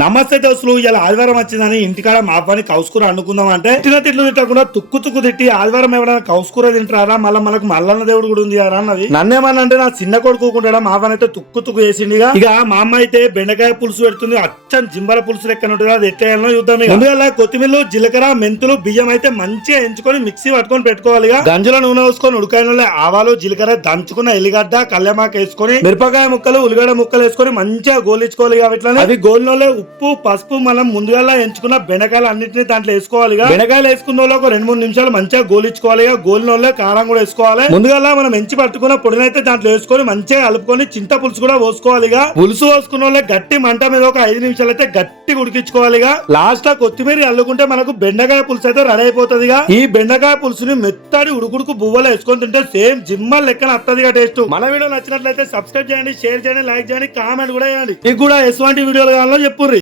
నమస్తే దోస్తులు, ఇలా ఆదివారం వచ్చిందని ఇంటికాడ మా అబ్బాయిని కౌసుకూర అనుకుందాం అంటే తిట్లు తిట్టకుండా తుక్కు తిట్టి ఆదివారం ఎవరైనా కౌసుకూర తింటారా, మళ్ళీ మనకు మల్లన్న దేవుడు కూడా ఉంది కదా అన్నది. నన్నేమన్నంటే నా చిన్న కొడుకుంటాడా, మా అబ్బాయి అయితే తుక్కు వేసిండిగా. ఇక మా అమ్మ అయితే బెండకాయ పులుసు పెడుతుంది, అచ్చం జింబల పులుసు లెక్కన ఉంటుంది. అది ఎట్లా యుద్ధం. ముందుగా కొత్తిమీర, జీలకర్ర, మెంతులు, బియ్యం అయితే మంచిగా ఎంచుకొని మిక్సీ పట్టుకొని పెట్టుకోవాలి. గంజుల నూనె వేసుకొని ఉడకాయలో ఆవాలు, జీలకర్ర, దంచుకున్న ఎల్లిగడ్డ, కళ్యామాకు వేసుకొని మిరపకాయ ముక్కలు, ఉల్లిగడ్డ ముక్కలు వేసుకొని మంచిగా గోలించుకోవాలి. ఇట్లా అవి గోలినోళ్ళే ఉప్పు, పసుపు, మనం ముందుగా ఎంచుకున్న బెండకాయలు అన్నింటినీ దాంట్లో వేసుకోవాలి. బెండకాయలు వేసుకున్న వాళ్ళు ఒక 2-3 నిమిషాలు మంచిగా గోలించుకోవాలి. గోలినోళ్ళే కారం కూడా వేసుకోవాలి. ముందుగా మనం ఎంచి పట్టుకున్న పొడినైతే దాంట్లో వేసుకొని మంచిగా కలుపుకొని చింత పులుసు కూడా పోసుకోవాలి. పులుసు పోసుకున్న వాళ్ళే గట్టి మంట మీద ఒక 5 నిమిషాలు అయితే గట్టి ఉడికించుకోవాలి. లాస్ట్ లో కొత్తిమీర అల్లుకుంటే మనకు బెండకాయ పులుసు అయితే రెడీ అయిపోతుంది. ఈ బెండకాయ పులుసుని మెత్తడి ఉడుకుడుకు బువ్వలు వేసుకొని తింటే సేమ్ జిమ్మల్ లెక్కన వస్తుంది టేస్ట్. మన వీడియో నచ్చినట్లయితే సబ్స్క్రైబ్ చేయండి, షేర్ చేయండి, లైక్ చేయండి, కామెంట్ కూడా చేయండి. మీకు కూడా ఎటువంటి వీడియోలు కావాలో చెప్పుర్రి.